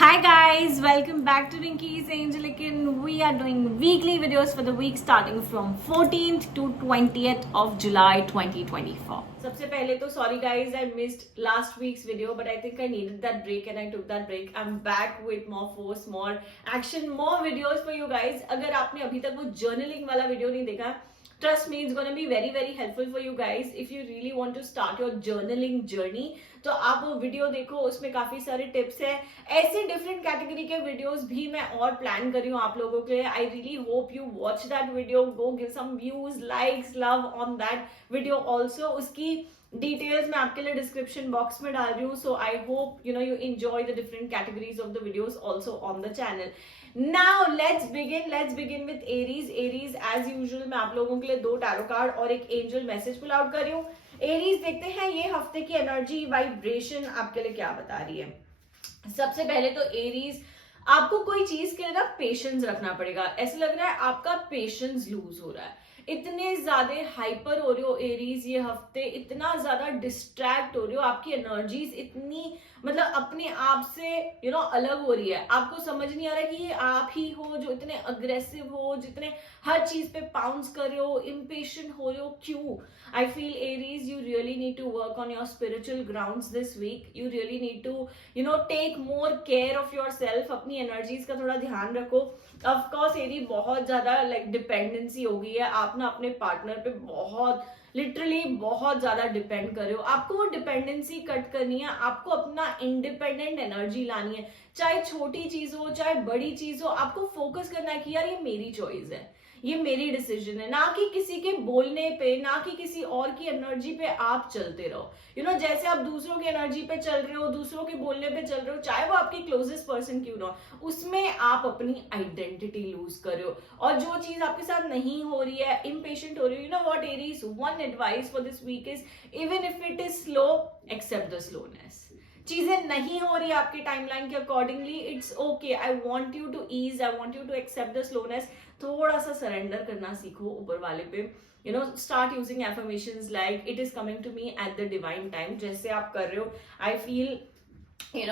Hi guys, welcome back to Rinky's Angelican. We are doing weekly videos for the week starting from 14th to 20th of July 2024. सबसे पहले तो sorry guys, I missed last week's video, but I think I needed that break and I took that break. I'm back with more force, more action, more videos for you guys. अगर आपने अभी तक वो journaling वाला video नहीं देखा, trust me, it's gonna be very helpful for you guys if you really want to start your journaling journey. तो आप वो वीडियो देखो, उसमें काफी सारे टिप्स है. ऐसे डिफरेंट कैटेगरी के वीडियोस भी मैं और प्लान कर रही हूँ आप लोगों के लिए. I really hope you watch that video, go give some views, likes, love on that video also. उसकी डिटेल्स मैं आपके लिए डिस्क्रिप्शन बॉक्स में डाल रही हूँ. So I hope you enjoy the different categories of the videos also on the channel. Now let's begin with Aries. Aries as usual मैं आप लोगों के लिए 2 टैरो कार्ड और एक एंजल मैसेज पुल आउट कर रही हूँ. एरीज देखते हैं ये हफ्ते की एनर्जी वाइब्रेशन आपके लिए क्या बता रही है. सबसे पहले तो एरीज, आपको कोई चीज के लिए ना पेशेंस रखना पड़ेगा. ऐसे लग रहा है आपका पेशेंस लूज हो रहा है. इतने ज्यादा हाइपर हो रहे हो एरीज ये हफ्ते, इतना ज्यादा डिस्ट्रैक्ट हो रहे हो, आपकी एनर्जीज इतनी मतलब अपने आप से अलग हो रही है. आपको समझ नहीं आ रहा कि ये आप ही हो जो इतने अग्रेसिव हो, जितने हर चीज पे पाउंस कर रहे हो, इम्पेशेंट हो रहे हो. क्यों? I feel Aries, you really need to work on your spiritual grounds this week. You really need to take more care of yourself. अपनी energies का थोड़ा ध्यान रखो. Of course, Aries बहुत ज्यादा डिपेंडेंसी हो गई है. आप ना अपने पार्टनर पे बहुत लिटरली बहुत ज्यादा डिपेंड कर रहे हो. आपको वो डिपेंडेंसी कट करनी है. आपको अपना इंडिपेंडेंट एनर्जी लानी है. चाहे छोटी चीज हो चाहे बड़ी चीज हो, आपको फोकस करना है कि यार ये मेरी चॉइस है, ये मेरी डिसीजन है. ना कि किसी के बोलने पे, ना कि किसी और की एनर्जी पे आप चलते रहो. जैसे आप दूसरों की एनर्जी पे चल रहे हो, दूसरों के बोलने पे चल रहे हो, चाहे वो आपके क्लोजेस्ट पर्सन क्यों ना हो, उसमें आप अपनी आइडेंटिटी लूज कर रहे हो. और जो चीज आपके साथ नहीं हो रही है, इम्पेशेंट हो रही है, what Aries, one advice for this week is even if it is slow, accept the slowness. चीजें नहीं हो रही आपके टाइमलाइन के accordingly, it's okay. I want you to ease, I want you to accept the slowness. थोड़ा सा surrender करना सीखो ऊपर वाले पे. Start using affirmations like it is coming to me at the divine time. जैसे आप कर रहे हो, आई फील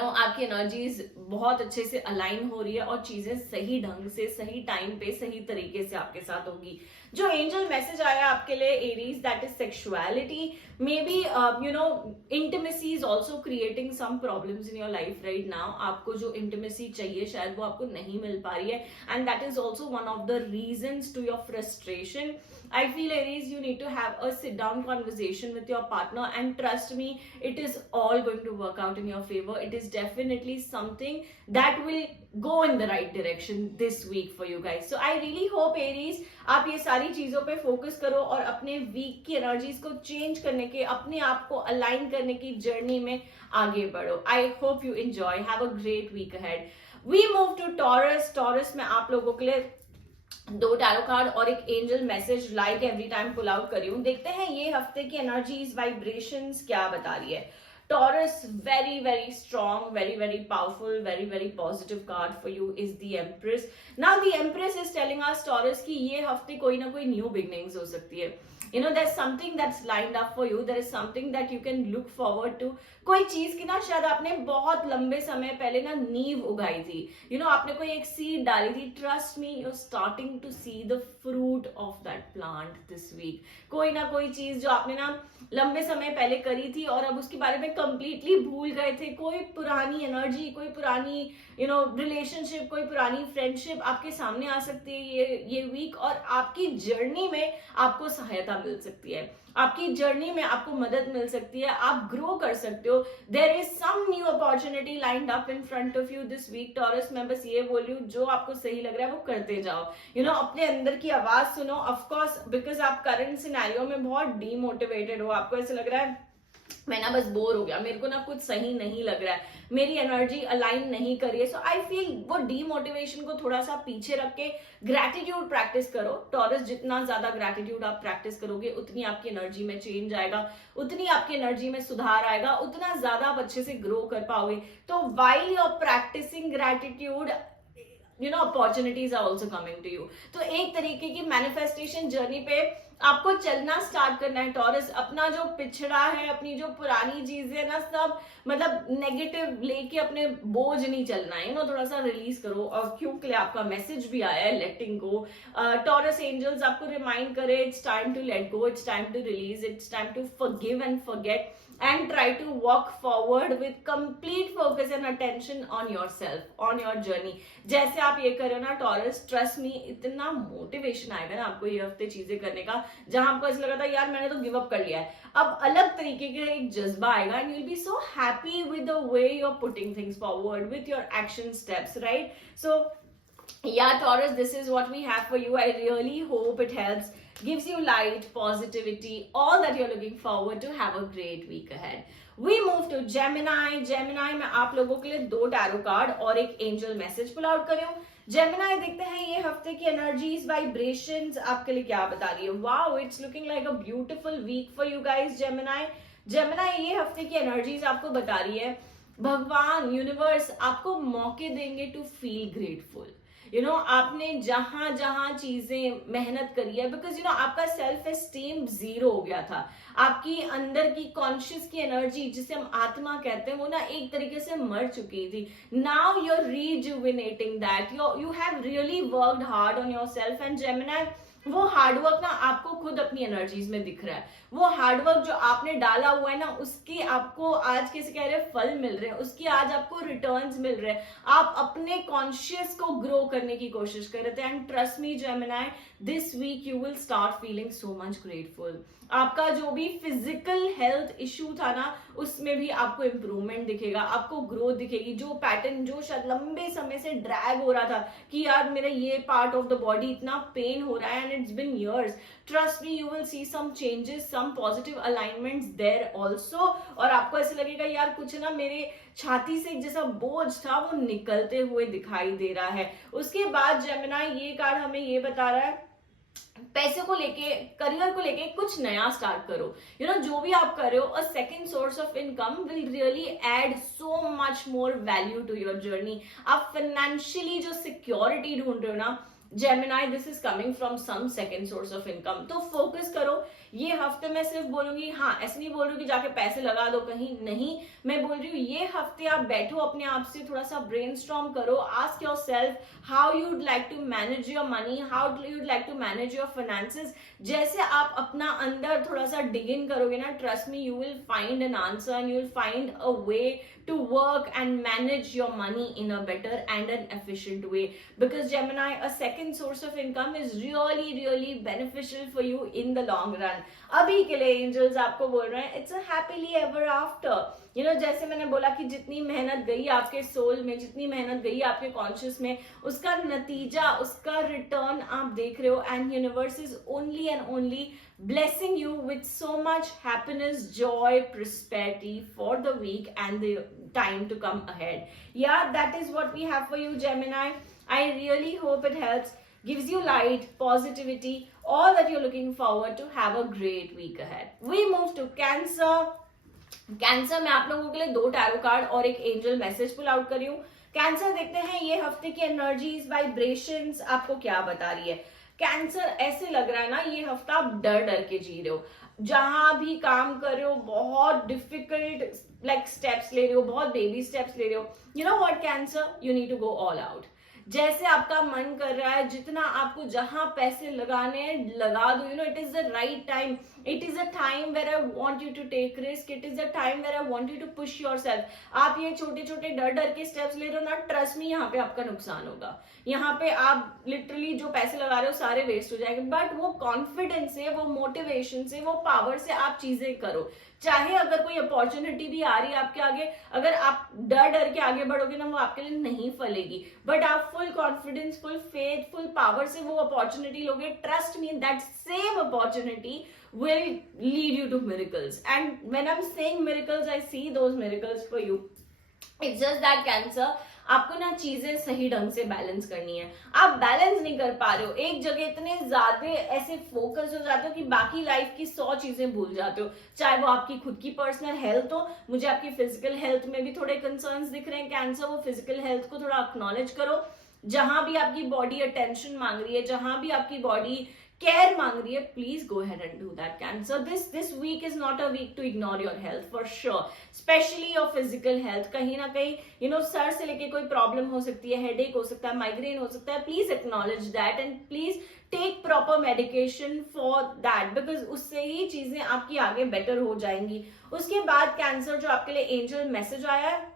आपकी एनर्जीज बहुत अच्छे से अलाइन हो रही है और चीजें सही ढंग से, सही टाइम पे, सही तरीके से आपके साथ होगी. जो एंजल मैसेज आया आपके लिए Aries, that is sexuality. Maybe intimacy is also creating some problems in your life right now. आपको जो इंटिमेसी चाहिए शायद वो आपको नहीं मिल पा रही है, and that is also one of the reasons to your frustration. I feel Aries, you need to have a sit down conversation with your partner, and trust me, it is all going to work out in your favor. It is definitely something that will go in the right direction this week for you guys. So I really hope Aries, आप ये सारी चीजों पे focus करो और अपने week की energies को चेंज करने के, अपने आप को अलाइन करने की जर्नी में आगे बढ़ो. I hope you enjoy. Have a great week ahead. We move to Taurus. Taurus में आप लोगों के लिए 2 टैरो कार्ड और एक angel message like every time pull out कर रही हूँ. देखते हैं ये हफ्ते की एनर्जीज वाइब्रेशंस क्या बता रही है. Taurus, very strong, very powerful, very positive card for you is the Empress. Now the Empress is telling us Taurus कि ये हफ्ते कोई ना कोई न्यू बिगनिंग्स हो सकती है. There's something that's lined up for you. There is something that you can look forward to. कोई चीज की ना शायद आपने बहुत लंबे समय पहले ना नींव उगाई थी. आपने कोई एक सीड डाली थी. Trust me, you're starting to see the fruit of that plant this week. कोई ना कोई चीज जो आपने ना लंबे समय पहले करी थी और अब उसके बारे में कंप्लीटली भूल गए थे. कोई पुरानी एनर्जी, कोई पुरानी रिलेशनशिप, कोई पुरानी फ्रेंडशिप आपके सामने आ सकती है ये वीक, और आपकी जर्नी में आपको सहायता मिल सकती है. आपकी जर्नी में आपको मदद मिल सकती है. आप ग्रो कर सकते हो. There is some new opportunity lined up in front of you this week. Taurus, मैं बस ये बोल रही हूँ, जो आपको सही लग रहा है वो करते जाओ. अपने अंदर की आवाज सुनो. ऑफकोर्स बिकॉज आप करंट सिनेरियो में बहुत डीमोटिवेटेड हो, आपको ऐसा लग रहा है मैं ना बस बोर हो गया, मेरे को ना कुछ सही नहीं लग रहा है, मेरी एनर्जी अलाइन नहीं कर रही है. सो आई फील वो डीमोटिवेशन को थोड़ा सा पीछे रख के ग्रैटिट्यूड प्रैक्टिस करो. टॉरस, जितना ज्यादा ग्रैटिट्यूड आप प्रैक्टिस करोगे उतनी आपकी एनर्जी में चेंज आएगा, उतनी आपकी एनर्जी में सुधार आएगा, उतना ज्यादा आप अच्छे से ग्रो कर पाओगे. तो while you are practicing gratitude, opportunities are also coming to you. तो एक तरीके की मैनिफेस्टेशन जर्नी पे आपको चलना स्टार्ट करना है टॉरस। अपना जो पिछड़ा है, अपनी जो पुरानी चीजें ना, सब मतलब नेगेटिव लेके अपने बोझ नहीं चलना है, थोड़ा सा रिलीज करो। और क्यों के लिए आपका मैसेज भी आया है लेटिंग गो। टॉरस एंजल्स आपको रिमाइंड करे it's time to let go, it's time to release, it's time to forgive and forget and try to walk forward with complete focus and attention on yourself, on your journey। जैसे आप ये करो ना taurus, trust me, इतना motivation आएगा ना आपको ये हफ्ते चीजें करने का, जहां आपको ऐसा लगा था यार मैंने तो गिव अप कर लिया है, अब अलग तरीके का एक जज्बा आएगा and you will be so happy with the way you are putting things forward with your action steps, right? So yeah, Taurus, this is what we have for you. I really hope it helps, gives you light, positivity, all that you're looking forward to. Have a great week ahead. We move to Gemini। Gemini में आप लोगों के लिए 2 tarot card और एक angel message pull out कर रही हूँ। Gemini देखते हैं ये हफ्ते की एनर्जीज, वाइब्रेशंस आपके लिए क्या बता रही है। Wow, it's looking like a beautiful week for you guys. Gemini ये हफ्ते की एनर्जीज आपको बता रही है भगवान, यूनिवर्स आपको मौके देंगे टू फील ग्रेटफुल। आपने जहां जहां चीजें मेहनत करी है, बिकॉज आपका सेल्फ एस्टीम 0 हो गया था। आपकी अंदर की कॉन्शियस की एनर्जी, जिसे हम आत्मा कहते हैं, वो ना एक तरीके से मर चुकी थी। Now you are rejuvenating that, you have really worked hard on yourself and Gemini, वो हार्डवर्क ना आपको खुद अपनी एनर्जीज में दिख रहा है। वो हार्डवर्क जो आपने डाला हुआ है ना, उसकी आपको आज कैसे कह रहे हैं फल मिल रहे हैं, उसकी आज आपको रिटर्न्स मिल रहे हैं। आप अपने कॉन्शियस को ग्रो करने की कोशिश कर रहे थे and trust me Gemini, this week you will start feeling so much grateful. आपका जो भी फिजिकल हेल्थ इश्यू था ना, उसमें भी आपको इंप्रूवमेंट दिखेगा, आपको ग्रोथ दिखेगी। जो पैटर्न जो शायद लंबे समय से ड्रैग हो रहा था कि यार मेरा ये पार्ट ऑफ द बॉडी इतना पेन हो रहा है and it's been years, trust me you will see some changes, some positive alignments there also. और आपको ऐसा लगेगा यार कुछ ना मेरे छाती से जैसा बोझ था वो निकलते हुए दिखाई दे रहा है। उसके बाद जेमिनी ये कार्ड हमें ये बता रहा है पैसे को लेके, करियर को लेके कुछ नया स्टार्ट करो। जो भी आप कर रहे हो, a second source of income will really add so much more value to your journey. आप फाइनेंशियली जो सिक्योरिटी ढूंढ रहे हो ना Gemini, this is coming from some second source of income. तो फोकस करो। ये हफ्ते मैं सिर्फ बोलूंगी, हाँ ऐसे नहीं बोल रही कि जाके पैसे लगा दो कहीं, नहीं, मैं बोल रही हूँ ये हफ्ते आप बैठो अपने आप से थोड़ा सा ब्रेनस्टॉर्म करो, ask yourself how you'd like to manage your money, how you'd like to manage your finances. जैसे आप अपना अंदर थोड़ा सा डिग इन करोगे ना, trust me you will find an answer and you will find a way to work and manage your money in a better and an efficient way, because Gemini, a second source of income is really beneficial for you in the long run। अभी के लिए angels आपको बोल रहे हैं it's a happily ever after. जैसे मैंने बोला कि जितनी मेहनत गई आपके सोल में, जितनी मेहनत गई आपके कॉन्शियस में, उसका नतीजा, उसका रिटर्न आप देख रहे हो and universe is only and only blessing you with so much happiness, joy, prosperity for the week and the time to come ahead। Yeah, that is what we have for you Gemini। I really hope it helps, gives you light, positivity, all that you're looking forward to। Have a great week ahead। We move to Cancer। Cancer में आप लोगों के लिए 2 tarot card और एक angel message pull out कर रही हूँ। कैंसर देखते हैं ये हफ्ते की एनर्जीज, वाइब्रेशंस आपको क्या बता रही है। कैंसर ऐसे लग रहा है ना ये हफ्ता आप डर डर के जी रहे हो, जहां भी काम कर रहे हो बहुत डिफिकल्ट लाइक स्टेप्स ले रहे हो, बहुत बेबी स्टेप्स ले रहे हो। You know what Cancer, you need to go all out. जैसे आपका मन कर रहा है, जितना आपको जहां पैसे लगाने हैं लगा दो। It is the right time, it is a time where I want you to take risk, it is a time where I want you to push yourself. आप ये छोटे छोटे डर डर के स्टेप्स ले रहे हो ना, ट्रस्ट मी यहाँ पे आपका नुकसान होगा। यहाँ पे आप लिटरली जो पैसे लगा रहे हो सारे वेस्ट हो जाएंगे, बट वो कॉन्फिडेंस से, वो मोटिवेशन से, वो पावर से आप चीजें करो। चाहे अगर कोई अपॉर्चुनिटी भी आ रही है आपके आगे, अगर आप डर डर के आगे बढ़ोगे ना, वो आपके लिए नहीं फलेगी, बट आप full confidence, full faith, full power से वो अपॉर्चुनिटी लोगे। Trust me, that same opportunity will lead you to miracles, and when I'm saying miracles, I see those miracles for you। It's just that Cancer, आपको ना चीजें सही ढंग से balance करनी है। आप बैलेंस नहीं कर पा रहे हो, एक जगह इतने ज्यादा ऐसे फोकस हो जाते हो कि बाकी लाइफ की 100 चीजें भूल जाते हो। चाहे वो आपकी खुद की पर्सनल हेल्थ हो, मुझे आपकी फिजिकल हेल्थ में भी थोड़े कंसर्न्स दिख रहे हैं कैंसर, वो फिजिकल हेल्थ को थोड़ा एक्नॉलेज करो। जहां भी आपकी बॉडी अटेंशन मांग रही है, जहां भी आपकी बॉडी केयर मांग रही है, please go ahead and do that, Cancer. This week is not a week to ignore your health for sure, especially your physical health. कहीं ना कहीं सर से लेके कोई प्रॉब्लम हो सकती है, हेडेक हो सकता है, माइग्रेन हो सकता है. Please acknowledge that and please take proper medication for that, because उससे ही चीजें आपकी आगे बेटर हो जाएंगी. उसके बाद कैंसर, जो आपके लिए एंजल मैसेज आया है,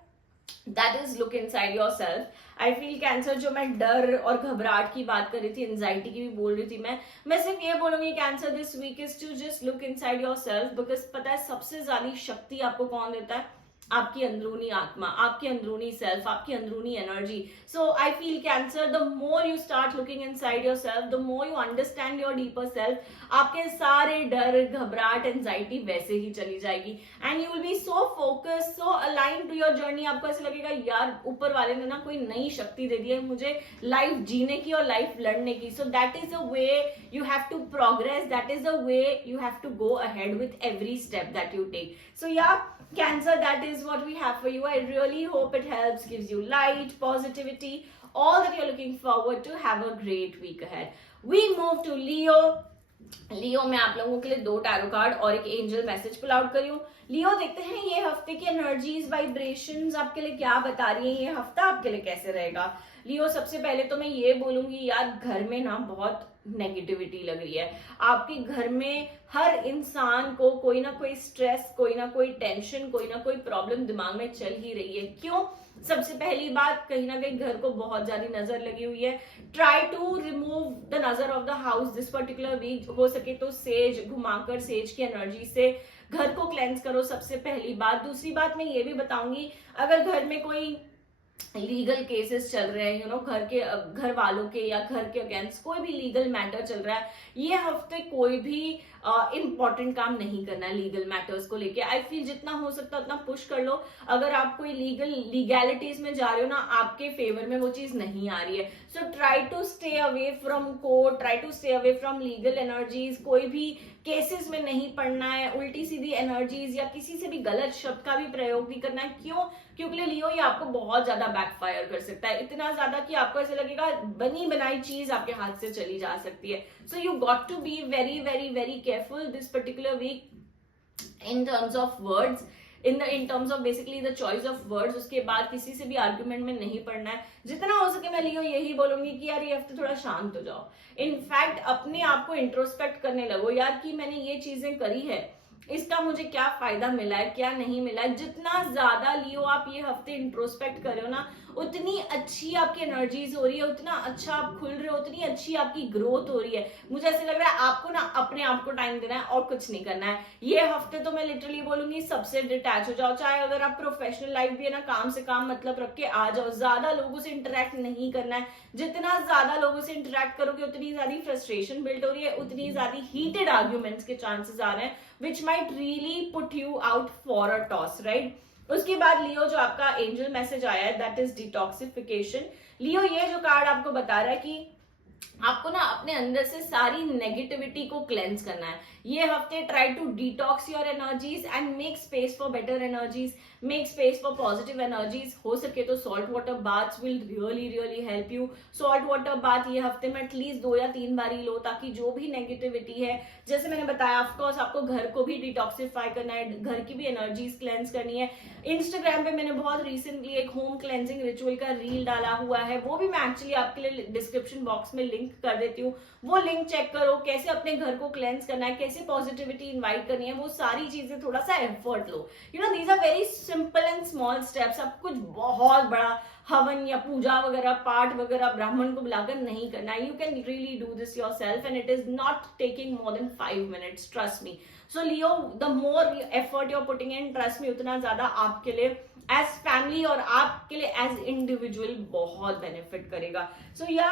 that is look inside your self. I feel cancer, जो मैं डर और घबराहट की बात कर रही थी, एंजाइटी की भी बोल रही थी, मैं सिर्फ ये बोलूंगी Cancer, this week is to just look inside yourself, because पता है सबसे ज्यादा शक्ति आपको कौन देता है? आपकी अंदरूनी आत्मा, आपकी अंदरूनी सेल्फ, आपकी अंदरूनी energy. So I feel Cancer, the more you start looking inside yourself, the more you understand your deeper self, आपके सारे डर, घबराहट, एंजाइटी वैसे ही चली जाएगी. And you will be so focus, so align to your journey. आपको ऐसा लगेगा यार ऊपर वाले ने ना कोई नई शक्ति दे दी है मुझे लाइफ जीने की और लाइफ लड़ने की. So that is the way you have to progress, that is the way you have to go ahead with every step that you take. So yeah Cancer, that is what we have for you. I really hope it helps, gives you light, positivity, all that you're looking forward to. Have a great week ahead. We move to Leo. लियो में आप लोगों के लिए 2 tarot card और एक angel message pull out करी हूँ. लियो, देखते हैं ये हफ्ते की एनर्जीज, वाइब्रेशंस आपके लिए क्या बता रही है, ये हफ्ता आपके लिए कैसे रहेगा. लियो, सबसे पहले तो मैं ये बोलूंगी यार, घर में ना बहुत नेगेटिविटी लग रही है. आपके घर में हर इंसान को कोई ना कोई स्ट्रेस, कोई ना कोई टेंशन, कोई ना कोई प्रॉब्लम दिमाग में चल ही रही है. क्यों? सबसे पहली बात, कहीं ना कहीं घर को बहुत ज्यादा नजर लगी हुई है. Try to remove the nazar of the house this particular week. हो सके तो सेज घुमाकर, सेज की एनर्जी से घर को क्लेंस करो, सबसे पहली बात. दूसरी बात मैं ये भी बताऊंगी, अगर घर में कोई लीगल केसेस चल रहे हैं, घर वालों के या घर के अगेंस्ट कोई भी लीगल मैटर चल रहा है, ये हफ्ते कोई भी इंपॉर्टेंट काम नहीं करना है लीगल मैटर्स को लेके. आई फील जितना हो सकता है उतना पुश कर लो. अगर आप कोई लीगैलिटीज में जा रहे हो ना, आपके फेवर में वो चीज नहीं आ रही है. So try to stay away from court, try to stay away from legal energies. कोई भी केसेस में नहीं पड़ना है, उल्टी सीधी एनर्जीज या किसी से भी गलत शब्द का भी प्रयोग नहीं करना है. क्यों? क्योंकि लियो, ये आपको बहुत ज्यादा बैकफायर कर सकता है, इतना ज्यादा कि आपको ऐसे लगेगा बनी बनाई चीज आपके हाथ से चली जा सकती है. So you got to be very very very careful this particular week in terms of words, in terms of basically the choice of words. उसके बाद किसी से भी आर्ग्यूमेंट में नहीं पड़ना है. जितना हो सके मैं लियो यही बोलूंगी कि यार ये हफ्ते थोड़ा शांत हो जाओ. इनफैक्ट अपने आप को इंट्रोस्पेक्ट करने लगो यार, कि मैंने ये चीजें करी है, इसका मुझे क्या फायदा मिला है, क्या नहीं मिला है. जितना ज्यादा लियो आप ये हफ्ते इंट्रोस्पेक्ट कर रहे हो ना, उतनी अच्छी आपकी एनर्जीज हो रही है, उतना अच्छा आप खुल रहे हो, उतनी अच्छी आपकी ग्रोथ हो रही है. मुझे ऐसे लग रहा है आपको ना अपने आप को टाइम देना है और कुछ नहीं करना है. ये हफ्ते तो मैं लिटरली बोलूंगी सबसे डिटैच हो जाओ. चाहे अगर आप प्रोफेशनल लाइफ भी है ना, काम से काम मतलब रख के आ जाओ. ज्यादा लोगों से इंटरेक्ट नहीं करना है. जितना ज्यादा लोगों से इंटरेक्ट करोगे उतनी ज्यादा फ्रस्ट्रेशन बिल्ड हो रही है, उतनी ज्यादा हीटेड आर्ग्यूमेंट्स के चांसेस आ रहे हैं, which might really put you out for a toss, right? उसके बाद लियो, जो आपका एंजल मैसेज आया है, दैट इज डिटॉक्सिफिकेशन. लियो, ये जो कार्ड आपको बता रहा है कि आपको ना अपने अंदर से सारी नेगेटिविटी को क्लेंस करना है. ये हफ्ते try to detox your energies and make space for better energies, make space for positive energies. हो सके तो salt water baths will really really help you. Salt water bath ये हफ्ते में एटलीस्ट 2 या 3 बार ही लो, ताकि जो भी नेगेटिविटी है, जैसे मैंने बताया, ऑफकोर्स आपको घर को भी डिटॉक्सिफाई करना है, घर की भी एनर्जीज क्लेंस करनी है. इंस्टाग्राम पे मैंने बहुत रिसेंटली एक होम क्लेंजिंग रिचुअल का रील डाला हुआ है, वो भी मैं एक्चुअली आपके लिए डिस्क्रिप्शन बॉक्स में लिंक कर देती हूँ. वो लिंक चेक करो, कैसे अपने घर को क्लेंस करना है, कैसे पॉजिटिविटी इनवाइट करनी है, वो सारी चीजें थोड़ा सा एफर्ट लो. These are very simple and small steps. अब कुछ बहुत बड़ा हवन या पूजा वगैरह, पाठ वगैरह ब्राह्मण को बुलाकर नहीं करना है. You can really do this yourself and it is not taking more than 5 minutes, trust me. So Leo, the more effort you are putting in, trust me, उतना ज्यादा आपके लिए एज फैमिली और आपके लिए एज इंडिविजुअल बहुत benefit करेगा. सो या,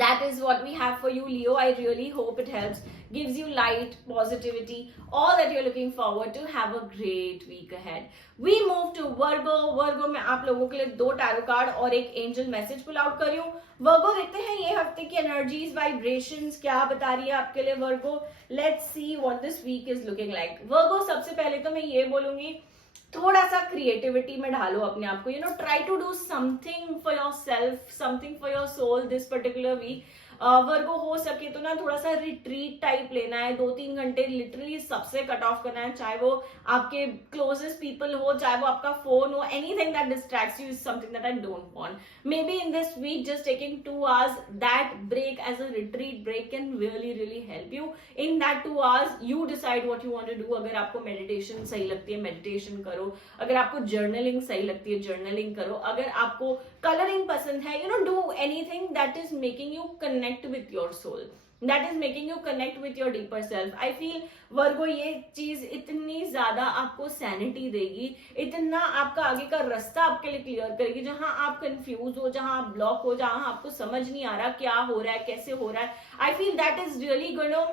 that is what we have for you, Leo. I really hope it helps, gives you light, positivity, all that you're looking forward to. Have a great week ahead. We move to Virgo. Virgo में आप लोगों के लिए 2 tarot card और एक angel message pull out करी हूँ. Virgo, देखते हैं ये हफ्ते की एनर्जीज, वाइब्रेशंस क्या बता रही है आपके लिए. Virgo, let's see what this week is looking like. Virgo, सबसे पहले तो मैं ये बोलूंगी, थोड़ा सा क्रिएटिविटी में ढालो अपने आप को. Try to do something for your yourself, something for your soul this particular week. Virgo हो सके तो ना थोड़ा सा रिट्रीट टाइप लेना है, 2-3 घंटे लिटरली सबसे कट ऑफ करना है, चाहे वो आपके क्लोजेस्ट पीपल हो, चाहे वो आपका फोन हो, anything that distracts you is something that I don't want. Maybe in this week just taking 2 hours that break as a retreat break can really help you. In that 2 hours you decide what you want to do. अगर आपको meditation सही लगती है meditation करो, अगर आपको journaling सही लगती है जर्नलिंग करो, अगर आपको कलरिंग पसंद है, do anything that is making you connect with your soul, that is making you connect with your deeper self. I feel वर्गो ये चीज इतनी ज्यादा आपको सैनिटी देगी, इतना आपका आगे का रास्ता आपके लिए क्लियर करेगी. जहां आप कंफ्यूज हो, जहां आप ब्लॉक हो, जहां आपको समझ नहीं आ रहा क्या हो रहा है, कैसे हो रहा है, I feel that is really gonna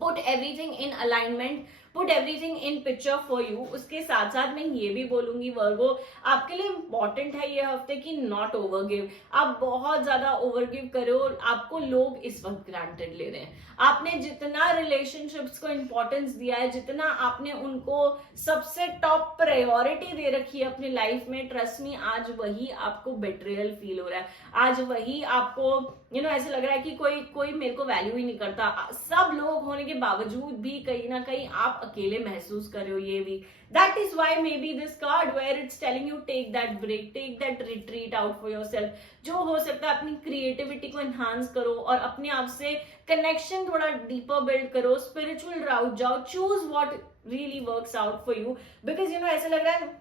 put everything in alignment, put everything in picture for you. उसके साथ साथ मैं ये भी बोलूंगी वर्गो, आपके लिए इंपॉर्टेंट है ये हफ्ते की नॉट ओवरगिव. आप बहुत ज्यादा ओवरगिव करो, आपको लोग इस वक्त ग्रांटेड ले रहे हैं. आपने जितना रिलेशनशिप्स को इंपॉर्टेंस दिया है, जितना आपने उनको सबसे टॉप प्रायोरिटी दे रखी है अपनी लाइफ में, ट्रस्ट मी आज वही आपको बेट्रियल फील हो रहा है. आज वही आपको ऐसे लग रहा है कि कोई मेरे को वैल्यू ही नहीं करता. सब लोग होने के बावजूद भी कहीं ना कहीं आप अकेले महसूस कर रहे हो ये week. That is why maybe this card where it's telling you take that break, take that retreat out for yourself. जो हो सकता है अपनी क्रिएटिविटी को एनहांस करो और अपने आप से कनेक्शन थोड़ा डीपर बिल्ड करो, स्पिरिचुअल राउट जाओ, choose what really works out for you. Because ऐसा लग रहा है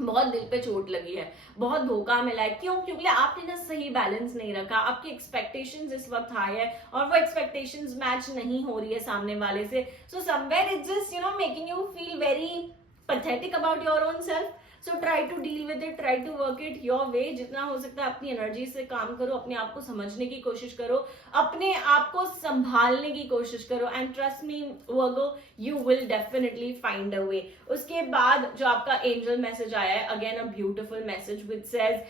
बहुत दिल पे चोट लगी है, बहुत धोखा मिला है. क्यों? क्योंकि आपने ना सही बैलेंस नहीं रखा. आपकी एक्सपेक्टेशंस इस वक्त हाई है और वो एक्सपेक्टेशंस मैच नहीं हो रही है सामने वाले से. So somewhere it's just making you feel very pathetic about your own self. So try to deal with it, try to work it your way. जितना हो सकता है अपनी एनर्जी से काम करो, अपने आप को समझने की कोशिश करो, अपने आप को संभालने की कोशिश करो, and trust me Virgo you will definitely find a way. उसके बाद जो आपका एंजल मैसेज आया है, again a beautiful message which says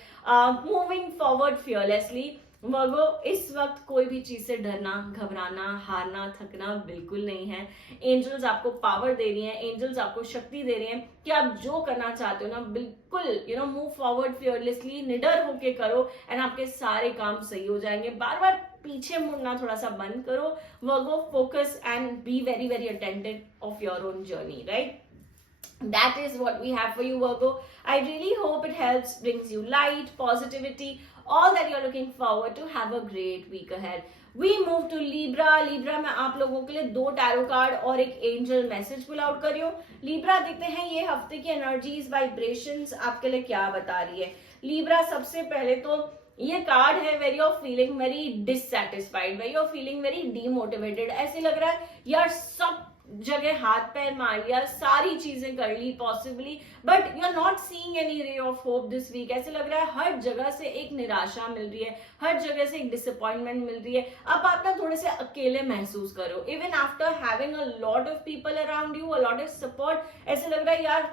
moving forward fearlessly. Virgo इस वक्त कोई भी चीज से डरना, घबराना, हारना, थकना बिल्कुल नहीं है. एंजल्स आपको पावर दे रही हैं, एंजल्स आपको शक्ति दे रही हैं कि आप जो करना चाहते हो ना बिल्कुल मूव फॉरवर्ड फियरलेसली, निडर होके करो एंड आपके सारे काम सही हो जाएंगे. बार बार पीछे मुड़ना थोड़ा सा बंद करो Virgo, focus and be very attentive of your own journey, right? That is what we have for you, Virgo. I really hope it helps, brings you light, positivity, all that you're looking forward to. Have a great week ahead. We move to Libra. Libra में आप लोगों के लिए 2 tarot card और एक angel message pull out करियो. Libra देखते हैं ये हफ्ते की एनर्जीज, वाइब्रेशंस आपके लिए क्या बता रही है. Libra सबसे पहले तो ये कार्ड है very of feeling very dissatisfied, very of feeling very demotivated. ऐसे लग रहा है यार सब जगह हाथ पैर मार लिया, सारी चीजें कर ली possibly, but you are not seeing any ray of hope this week. ऐसे लग रहा है हर जगह से एक निराशा मिल रही है, हर जगह से एक डिसअपॉइंटमेंट मिल रही है. अब आप ना थोड़े से अकेले महसूस करो, even after having a lot of people around you, a lot of support. ऐसे लग रहा है यार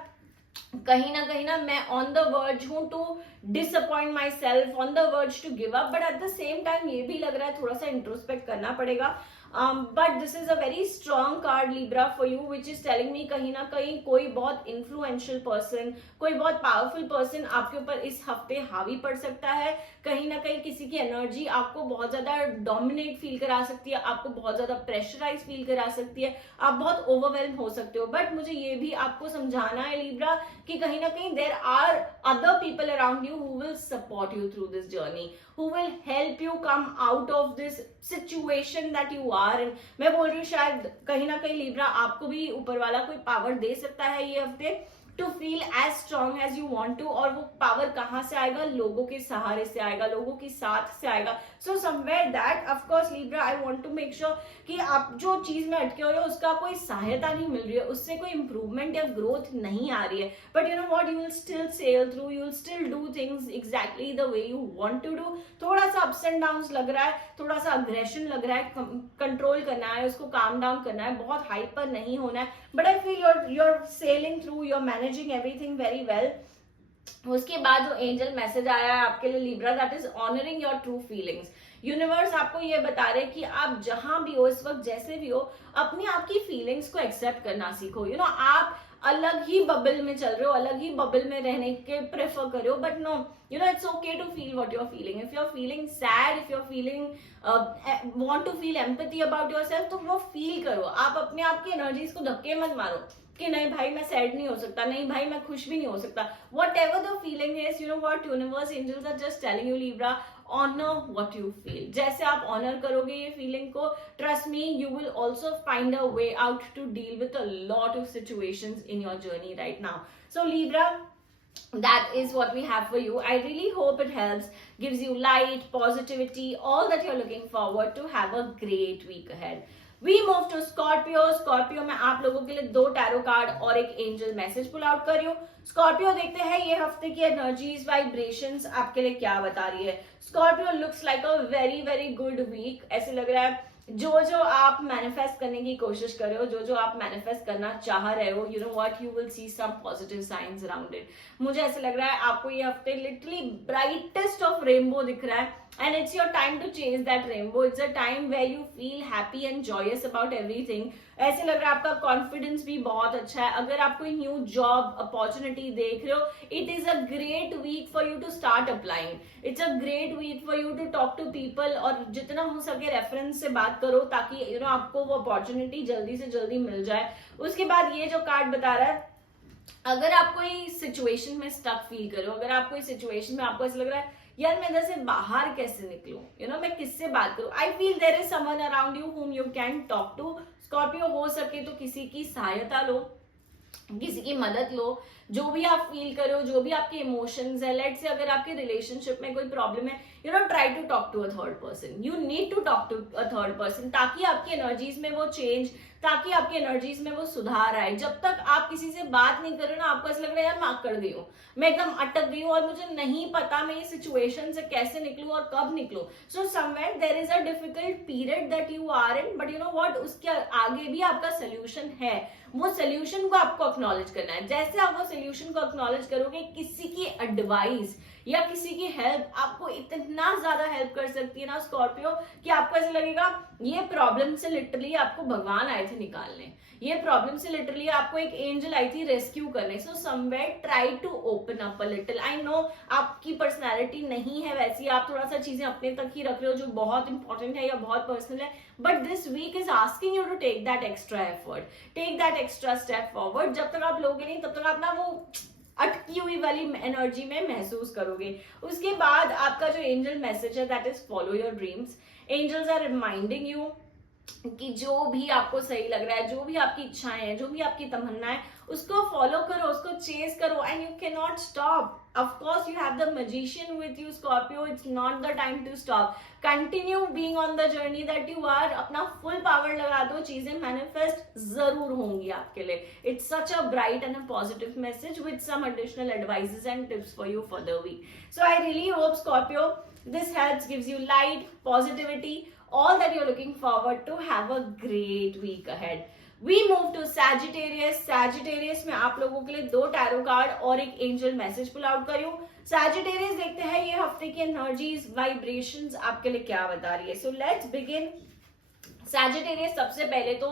कहीं ना मैं ऑन द वर्ज हूं to disappoint myself, on the verge to give up, but at the same time ये भी लग रहा है थोड़ा सा इंट्रोस्पेक्ट करना पड़ेगा. But this is a very strong card Libra for you which is telling me कहीं ना कहीं कोई बहुत इन्फ्लुएंशियल पर्सन, कोई बहुत पावरफुल पर्सन आपके ऊपर इस हफ्ते हावी पड़ सकता है. कहीं ना कहीं किसी की एनर्जी आपको बहुत ज्यादा डोमिनेट फील करा सकती है, आपको बहुत ज्यादा प्रेशराइज फील करा सकती है, आप बहुत ओवरवेल्म हो सकते हो. बट मुझे ये भी आपको समझाना है लिब्रा कि कहीं ना कहीं there are other people around you who will support you through this journey, who will help you come out of this situation that you are in. मैं बोल रही हूँ शायद कहीं ना कहीं लिब्रा आपको भी ऊपर वाला कोई पावर दे सकता है ये हफ्ते to feel as strong as you want to. और वो पावर कहाँ से आएगा? लोगों के सहारे से आएगा, लोगों के साथ से आएगा. So somewhere that of course Libra I want to make sure कि आप जो चीज में अटके हुए हो उसका कोई सहायता नहीं मिल रही है, उससे कोई इंप्रूवमेंट या ग्रोथ नहीं आ रही है. But you know what, you will still sail through, you will still do things exactly the way you want to do. थोड़ा सा अप्स एंड डाउन्स लग रहा है, थोड़ा सा अग्रेशन लग रहा है, कंट्रोल करना है, उसको काम डाउन करना है, बहुत हाइपर नहीं होना है. But I feel you're sailing through, you're managing everything very well. उसके बाद जो एंजल मैसेज आया है आपके लिए Libra, that is honouring your true feelings. Universe आपको ये बता रहे कि आप जहां भी हो इस वक्त, जैसे भी हो, अपनी आपकी फीलिंग्स को एक्सेप्ट करना सीखो. आप अलग ही बबल में चल रहे हो, अलग ही बबल में रहने के प्रेफर कर रहे हो. But no, you know, it's okay to feel what you're feeling. If you're feeling sad, if you're feeling want to feel empathy about yourself, तो वो फील करो. आप अपने आप की एनर्जीज को धक्के मत मारो कि नहीं भाई मैं सैड नहीं हो सकता, नहीं भाई मैं खुश भी नहीं हो सकता. Whatever the feeling is, you know what, universe angels are just telling you, Libra, honor what you feel. जैसे आप honor करोगे ये feeling को, trust me, you will also find a way out to deal with a lot of situations in your journey right now. So Libra, that is what we have for you. I really hope it helps, gives you light, positivity, all that you're looking forward to. Have a great week ahead. We move to Scorpio. Scorpio में आप लोगों के लिए 2 tarot card और एक angel message pull out कर रही हूँ. स्कॉर्पियो देखते हैं ये हफ्ते की एनर्जीज, वाइब्रेशंस आपके लिए क्या बता रही है. Scorpio looks like a very very good week. ऐसे लग रहा है जो आप मैनिफेस्ट करने की कोशिश कर रहे हो, जो आप मैनिफेस्ट करना चाह रहे हो, you know what, you will see some positive signs around it. मुझे ऐसे लग रहा है आपको ये हफ्ते लिटरली ब्राइटेस्ट ऑफ रेनबो दिख रहा है. And it's your time to chase that rainbow. It's a time where you feel happy and joyous about everything. ऐसे लग रहा है आपका कॉन्फिडेंस भी बहुत अच्छा है. अगर आप कोई न्यू जॉब अपॉर्चुनिटी देख रहे हो, it is a great week for you to start applying. It's a great week for you to talk to people, और जितना हो सके रेफरेंस से बात करो ताकि यू नो आपको वो अपॉर्चुनिटी जल्दी से जल्दी मिल जाए. उसके बाद ये जो कार्ड बता रहा है, अगर आप कोई सिचुएशन में स्टक फील करो, अगर आप कोई सिचुएशन में आपको ऐसा लग रहा है यार मैं इधर से बाहर कैसे निकलूं, यू नो मैं किससे बात करूं, I feel there is someone around you whom you can talk to. Scorpio हो सके तो किसी की सहायता लो, किसी की मदद लो. जो भी आप फील करो, जो भी आपके इमोशंस है, लेट्स से अगर आपके रिलेशनशिप में कोई प्रॉब्लम है, you know try to talk to a third person. You need to talk to a third person ताकि आपकी एनर्जीज में वो चेंज, ताकि आपकी एनर्जीज में वो सुधार आए. जब तक आप किसी से बात नहीं कर रहे ना, आपको ऐसा लग रहा है यार मैं अकड़ गई हूँ, मैं एकदम अटक गई हूँ और मुझे नहीं पता मैं ये सिचुएशन से कैसे निकलूं और कब निकलूं. So somewhere there is a difficult period that you are in, but you know what, उसके आगे भी आपका सोल्यूशन है. वो सोल्यूशन को आपको एक्नॉलेज करना है. जैसे आप वो सोल्यूशन को एक्नॉलेज करोगे, किसी की एडवाइस या किसी की हेल्प आपको इतना ज्यादा हेल्प कर सकती है ना स्कॉर्पियो, कि आपको ऐसा लगेगा ये प्रॉब्लम से लिटरली आपको भगवान आए थे निकालने, ये प्रॉब्लम से लिटरली आपको एक एंजल आई थी रेस्क्यू करने. So somewhere try to open up a little. I know आपकी पर्सनैलिटी नहीं है वैसी, आप थोड़ा सा चीजें अपने तक ही रख रहे हो जो बहुत इंपॉर्टेंट है या बहुत पर्सनल है, but this week is asking you to take that extra effort, take that extra step forward. जब तक आप लोगे नहीं तब तक आप ना वो अटकी हुई वाली एनर्जी में महसूस करोगे. उसके बाद आपका जो एंजल मैसेज है that is follow your dreams. Angels are reminding you कि जो भी आपको सही लग रहा है, जो भी आपकी इच्छाएं हैं, जो भी आपकी तमन्ना है, उसको फॉलो करो, उसको चेस करो, and you can not stop. Of course you have the magician with you Scorpio. It's not the time to stop. Continue being on the journey that you are. अपना full power लगा दो, चीजें manifest जरूर होंगी आपके लिए. It's such a bright and a positive message with some additional advices and tips for you for the week. So I really hope Scorpio this helps, gives you light, positivity, all that you're looking forward to. Have a great week ahead. We move to Sagittarius. Sagittarius में आप लोगों के लिए 2 tarot card और एक angel message pull out करी हूँ. Sagittarius देखते हैं ये हफ्ते की एनर्जीज, वाइब्रेशंस आपके लिए क्या बता रही है. So let's begin. Sagittarius, सबसे पहले तो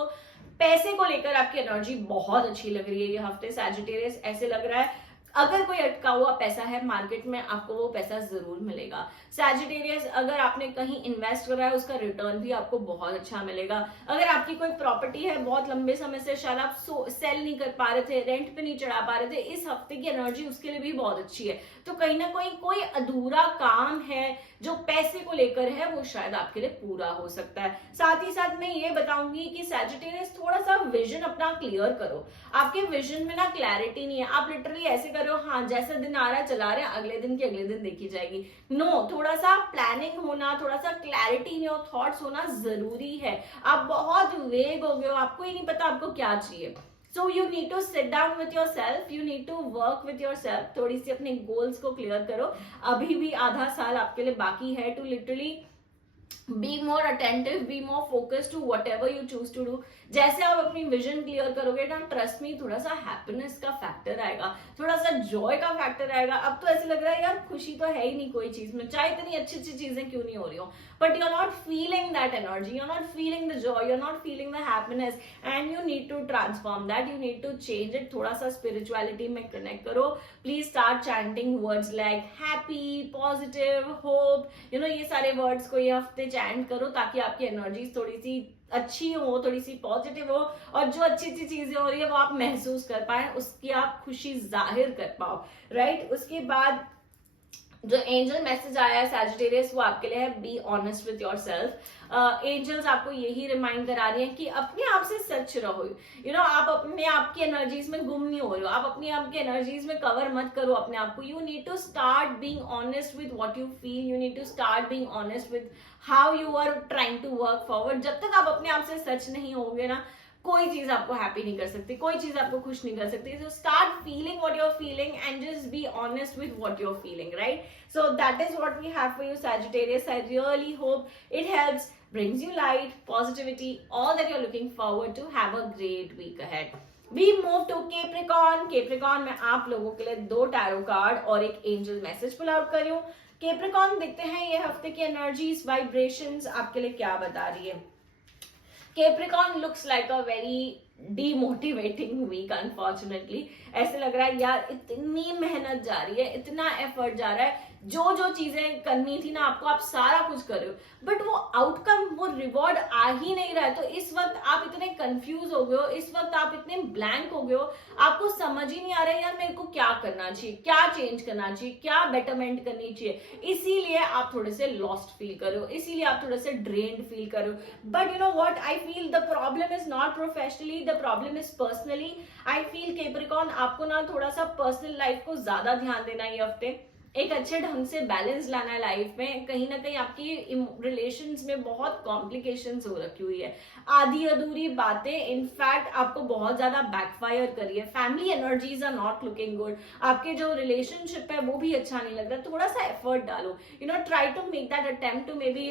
पैसे को लेकर आपकी एनर्जी बहुत अच्छी लग रही है ये हफ्ते. Sagittarius ऐसे लग रहा है अगर कोई अटका हुआ पैसा है मार्केट में, आपको वो पैसा जरूर मिलेगा. Sagittarius, अगर आपने कहीं इन्वेस्ट करा है उसका रिटर्न भी आपको बहुत अच्छा मिलेगा. अगर आपकी कोई प्रॉपर्टी है, बहुत लंबे समय से शायद आप सेल नहीं कर पा रहे थे, रेंट पे नहीं चढ़ा पा रहे थे, इस हफ्ते की एनर्जी उसके लिए भी बहुत अच्छी है. तो कहीं ना कहीं कोई अधूरा काम है जो पैसे को लेकर है, वो शायद आपके लिए पूरा हो सकता है. साथ ही साथ मैं ये बताऊंगी कि Sagittarius थोड़ा सा विजन अपना क्लियर करो. आपके विजन में ना क्लैरिटी नहीं है, आप लिटरली ऐसे कर रहे हो, हाँ जैसा दिन आ रहा है चला रहे हैं, अगले दिन की अगले दिन देखी जाएगी. नो, थोड़ा सा प्लानिंग होना, थोड़ा सा क्लैरिटी इन योर थॉट्स होना जरूरी है. आप बहुत वेग हो गए हो, आपको ही नहीं पता आपको क्या चाहिए. So you need to sit down with yourself, you need to work with yourself. थोड़ी सी अपने गोल्स को क्लियर करो. अभी भी आधा साल आपके लिए बाकी है to literally be more attentive, be more focus to whatever you choose to do. जैसे आप अपनी विजन क्लियर करोगे ना, ट्रस्ट मी, थोड़ा सा हैप्पीनेस का फैक्टर आएगा, थोड़ा सा जॉय का फैक्टर आएगा। अब तो ऐसे लग रहा है यार खुशी तो है ही नहीं कोई चीज में, चाहे इतनी अच्छी अच्छी चीजें क्यों नहीं हो रही हो, but you are not feeling that energy, you are not feeling the joy, you are not feeling the happiness, and you need to transform that, you need to change it. थोड़ा सा स्पिरिचुअलिटी में connect करो, please start chanting words like happy, positive, hope, ये सारे words को ये हफ्ते chant करो, ताकि आपकी एनर्जी थोड़ी सी अच्छी हो, थोड़ी सी पॉजिटिव हो, और जो अच्छी अच्छी चीजें हो रही है वो आप महसूस कर पाए, उसकी आप खुशी जाहिर कर पाओ, राइट। उसके बाद जो एंजल मैसेज आया है सैजिटेरियस, वो आपके लिए है, be honest with yourself. Angels आपको यही रिमाइंड करा रही हैं कि अपने आप से सच रहो, आप अपने आप की एनर्जीज में गुम नहीं हो रहे हो, आप अपने आप की एनर्जीज में कवर मत करो अपने आप को। You need to start being honest with what you feel, you need to start being honest with how you are trying to work forward. जब तक आप अपने आप से सच नहीं होगे ना, कोई चीज आपको हैप्पी नहीं कर सकती, कोई चीज आपको खुश नहीं कर सकती। So start feeling what you are feeling and just be honest with what you are feeling, right. So that is what we have for you Sagittarius. I really hope it helps, brings you light, positivity, all that you're looking forward to. Have a great week ahead. We move to Capricorn. Capricorn में आप लोगों के लिए 2 tarot card और एक angel message pull out कर रही हूँ। Capricorn देखते हैं ये हफ्ते की एनर्जीज, वाइब्रेशंस आपके लिए क्या बता रही है। Capricorn looks like a very demotivating week, unfortunately. ऐसे लग रहा है यार इतनी मेहनत जा रही है, इतना एफर्ट जा रहा है, जो जो चीजें करनी थी ना आपको, आप सारा कुछ कर रहे हो, बट वो आउटकम, वो रिवॉर्ड आ ही नहीं रहा है। तो इस वक्त आप इतने कंफ्यूज हो गए हो, इस वक्त आप इतने ब्लैंक हो गए हो, आपको समझ ही नहीं आ रहा है यार मेरे को क्या करना चाहिए, क्या चेंज करना चाहिए, क्या बेटरमेंट करनी चाहिए। इसीलिए आप थोड़े से लॉस्ट फील कर रहे हो, इसीलिए आप थोड़े से ड्रेन्ड फील कर रहे हो। But you know what, I feel the problem is not professionally, the problem is personally. I feel Capricorn आपको ना थोड़ा सा पर्सनल लाइफ को ज्यादा ध्यान देना है ये हफ्ते, एक अच्छे ढंग से बैलेंस लाना है लाइफ में। कहीं ना कहीं आपकी रिलेशंस में बहुत कॉम्प्लिकेशंस हो रखी हुई है, आधी अधूरी बातें इनफैक्ट आपको बहुत ज्यादा बैकफायर करी है। Family energies are not looking good, आपके जो रिलेशनशिप है वो भी अच्छा नहीं लग रहा। थोड़ा सा एफर्ट डालो, try to make that attempt to maybe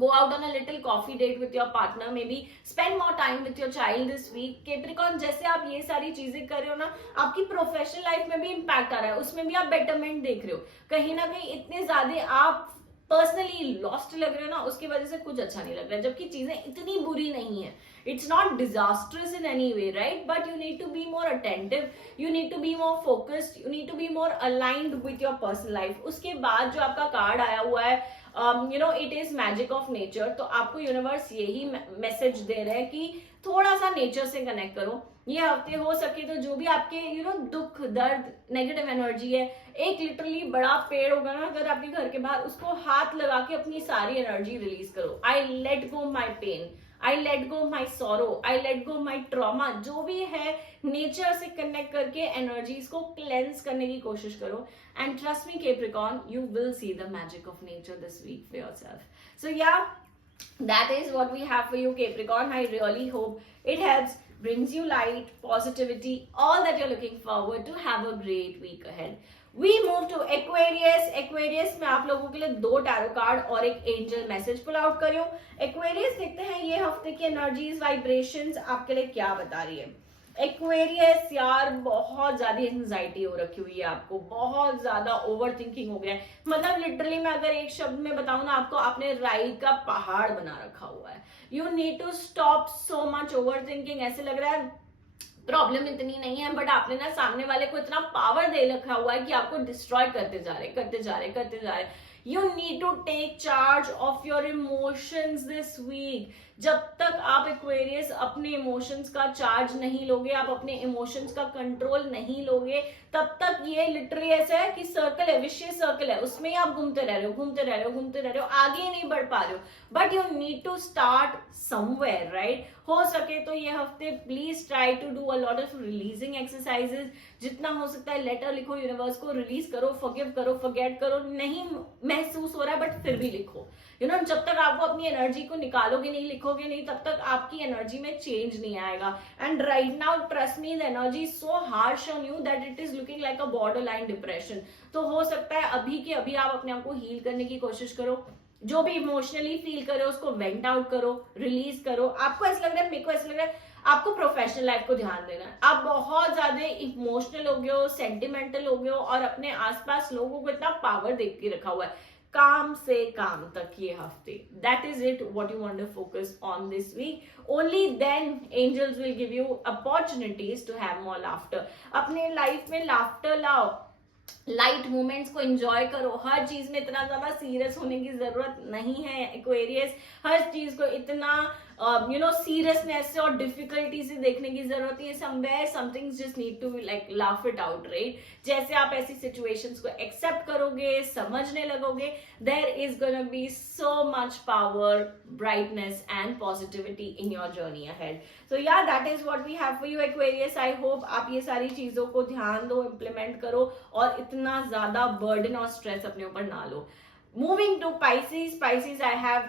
go out on a little coffee date with your partner, maybe spend more time with your child this week. Capricorn, जैसे आप ये सारी चीजें कर रहे हो ना, आपकी प्रोफेशनल लाइफ में भी इम्पैक्ट आ रहा है, उसमें भी आप बेटरमेंट देख रहे हो। कहीं ना कहीं इतने ज्यादा आप पर्सनली लॉस्ट लग रहे हो ना, उसकी वजह से कुछ अच्छा नहीं लग रहा है, जबकि चीजें इतनी बुरी नहीं है। It's not disasters in any way, right, but you need to be more attentive, you need to be more focused, you need to be more aligned with your personal life. उसके बाद जो आपका कार्ड आया हुआ है, it is magic of nature, तो आपको universe यही मैसेज दे रहे हैं कि थोड़ा सा नेचर से कनेक्ट करो ये हफ्ते। हो सके तो जो भी आपके दुख, दर्द, नेगेटिव एनर्जी है, एक लिटरली बड़ा पेड़ होगा ना अगर आपके घर के बाहर, उसको हाथ लगा के अपनी सारी एनर्जी रिलीज करो। I let go my pain, I let go my sorrow, I let go my trauma, जो भी है नेचर से कनेक्ट करके एनर्जीज को क्लेंस करने की कोशिश करो। And trust me Capricorn, you will see the magic of nature this week for yourself. So yeah, that is what we have for you Capricorn. I really hope it helps, brings you light, positivity, all that you're looking forward to. Have a great week ahead. We move to Aquarius. Aquarius में आप लोगों के लिए 2 tarot card और एक angel message pull out कर रही हूँ। Aquarius देखते हैं ये हफ्ते की एनर्जीज, वाइब्रेशंस आपके लिए क्या बता रही है। एक्वेरियस यार बहुत ज्यादा एंजाइटी हो रखी हुई है, आपको बहुत ज्यादा ओवर थिंकिंग हो गया है। मतलब लिटरली मैं अगर एक शब्द में बताऊं ना आपको, आपने राई का पहाड़ बना रखा हुआ है। You need to stop so much overthinking. ऐसे लग रहा है प्रॉब्लम इतनी नहीं है, बट आपने ना सामने वाले को इतना पावर दे रखा हुआ है कि आपको डिस्ट्रॉय करते जा रहे, करते जा रहे, करते जा रहे। You need to take charge of your emotions this week. जब तक आप एक्वेरियस अपने इमोशंस का चार्ज नहीं लोगे, आप अपने इमोशंस का कंट्रोल नहीं लोगे, तब तक ये लिटरली ऐसा है कि सर्कल है, विशियस सर्कल है, उसमें ही आप घूमते रह रहे हो, घूमते रह रहे हो, घूमते रह रहे हो, आगे ही नहीं बढ़ पा रहे हो। But you need to start somewhere, right. हो सके तो ये हफ्ते please try to do a lot of releasing exercises. जितना हो सकता है लेटर लिखो, यूनिवर्स को रिलीज करो, फॉरगिव करो, फॉरगेट करो। नहीं महसूस हो रहा है बट फिर भी लिखो। जब तक आपको अपनी एनर्जी को निकालोगे नहीं, लिखोगे नहीं, तब तक आपकी एनर्जी में चेंज नहीं आएगा। And right now trust me, the energy is so harsh on you that it is looking like a border line depression. तो हो सकता है अभी के अभी आप अपने आप को हील करने की कोशिश करो, जो भी इमोशनली फील करो उसको वेंट आउट करो, रिलीज करो। आपको ऐसा लग रहा है, मेरे को ऐसा लग रहा है आपको प्रोफेशनल लाइफ को ध्यान देना है। आप बहुत ज्यादा इमोशनल हो गए हो, सेंटिमेंटल हो गए हो, और अपने आसपास लोगों को इतना पावर देख के रखा हुआ है काम से काम तक ये हफ्ते। That is it what you want to focus on this week. Only then angels will give you opportunities to have more laughter. अपने लाइफ में लाफ्टर लाओ, लाइट मोमेंट्स को एंजॉय करो। हर चीज में इतना ज्यादा सीरियस होने की जरूरत नहीं है एक्वेरियस। हर चीज को इतना सीरियसनेस से और डिफिकल्टी से देखने की जरूरत नहीं है। Somewhere something just need to like laugh it out, right. जैसे आप ऐसी सिचुएशंस को एक्सेप्ट करोगे, समझने लगोगे, there is gonna be so much power, brightness and positivity in your journey ahead. So yeah that is what we have for you Aquarius. I hope आप ये सारी चीजों को ध्यान दो, इम्प्लीमेंट करो और इतना ज्यादा बर्डन और स्ट्रेस अपने ऊपर ना लो। Moving to Pisces, I have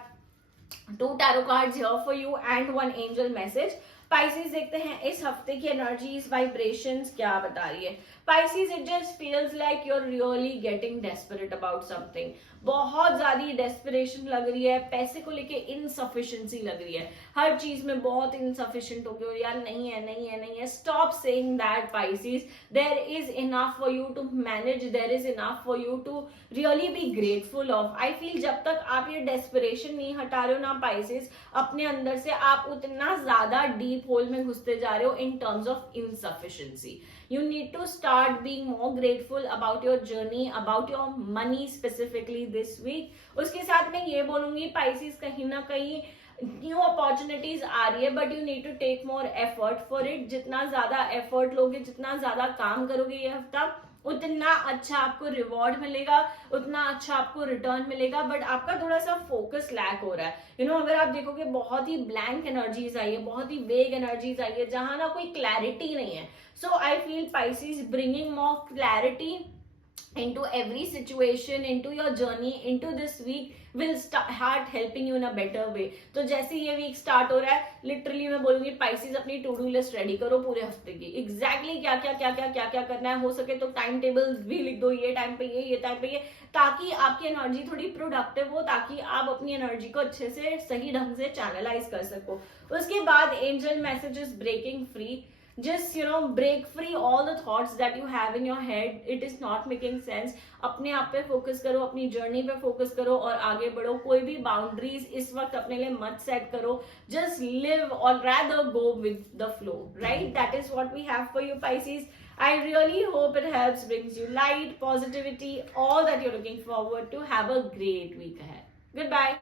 2 tarot cards here for you and 1 angel message. Pisces देखते हैं इस हफ्ते की एनर्जीज, वाइब्रेशंस क्या बता रही है। Pisces, it just feels like you're really getting desperate about something. बहुत ज्यादा डेस्परेशन लग रही है, पैसे को लेके इनसफिशिएंसी लग रही है, हर चीज में बहुत इनसफिशिएंट हो गई हो यार, नहीं है नहीं है नहीं है। Stop saying that Pisces. There is enough for you to manage, there is enough for you to really be grateful of. I feel जब तक आप ये डेस्परेशन नहीं हटा रहे हो ना Pisces अपने अंदर से, आप उतना ज्यादा डीप होल में घुसते जा रहे हो इन terms of insufficiency. You need to start being more grateful about your journey, about your money specifically this week. उसके साथ मैं ये बोलूंगी Pisces, कहीं ना कहीं न्यू अपॉर्चुनिटीज आ रही है, but you need to take more effort for it. जितना ज्यादा एफर्ट लोगे, जितना ज्यादा काम करोगे ये हफ्ता, उतना अच्छा आपको रिवॉर्ड मिलेगा, उतना अच्छा आपको रिटर्न मिलेगा। बट आपका थोड़ा सा फोकस लैक हो रहा है। अगर आप देखोगे बहुत ही ब्लैंक एनर्जीज आई है, बहुत ही वेग एनर्जीज आई है, जहां ना कोई क्लैरिटी नहीं है। So I feel Pisces bringing more clarity into every situation, into your journey, into this week will start helping you in a better way. तो जैसे ये वीक स्टार्ट हो रहा है, लिटरली मैं बोलूंगी Pisces अपनी टू डू लिस्ट रेडी करो पूरे हफ्ते की। एग्जैक्टली क्या क्या करना है, हो सके तो टाइम टेबल भी लिख दो, ये टाइम पे ये टाइम पे ये, ताकि आपकी एनर्जी थोड़ी प्रोडक्टिव हो, ताकि आप अपनी एनर्जी को अच्छे से सही ढंग से चैनलाइज कर सको। उसके बाद angel messages breaking free. Just break free all the thoughts that you have in your head. It is not making sense. अपने आप पे फोकस करो, अपनी जर्नी पे फोकस करो और आगे बढ़ो। कोई भी बाउंड्रीज इस वक्त अपने लिए मत सेट करो। Just live or rather go with the flow, right? That is what we have for you Pisces. I really hope it helps, brings you light, positivity, all that you're looking forward to. Have a great week ahead. Goodbye.